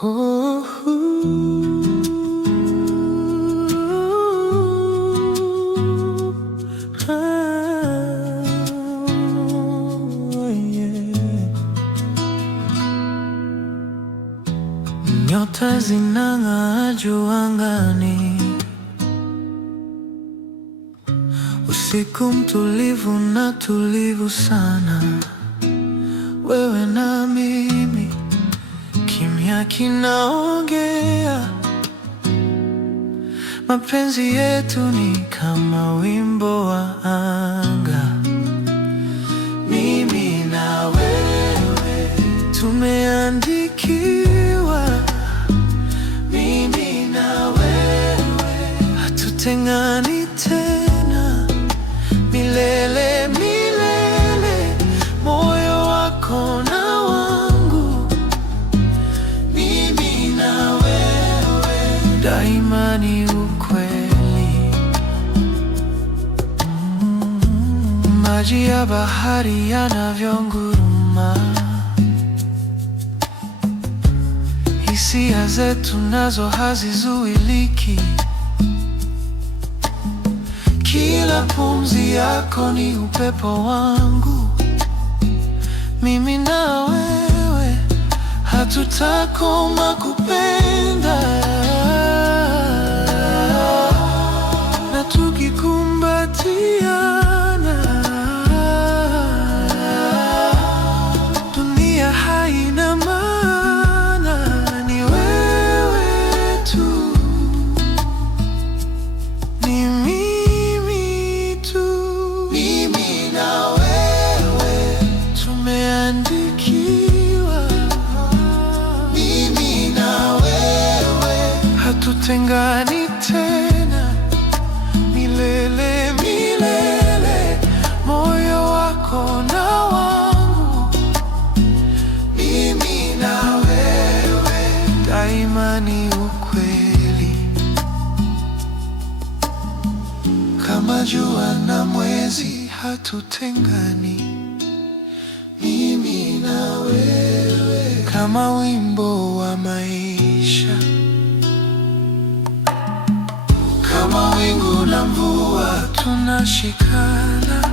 Oh, yeah. Nyota zinang'aa juu angani, usiku mtulivu na tulivu sana. Wewe na mimi, kimya kinaongea. Mapenzi yetu ni kama wimbo wa anga. Mimi na wewe tumeandikiwa, mimi na wewe hatutengani tena, milele milele, moyo wako na wangu. Mimi na wewe daima ni ukweli. Maji ya bahari yanavyonguruma, hisia zetu nazo hazizuiliki. Kila pumzi yako ni upepo wangu. Mimi na wewe hatutakoma kupenda, na tukikumbatiana dunia haina maana. Ni wewe tu, ni mimi tu. Mimi na wewe tumeandikiwa, mimi na wewe hatutengani tena, milele milele, moyo wako na wangu. Mimi na wewe daima ni ukweli, kama jua na mwezi hatutengani. Mimi na wewe kama wimbo wa maisha, kama wingu na mvua tunashikana.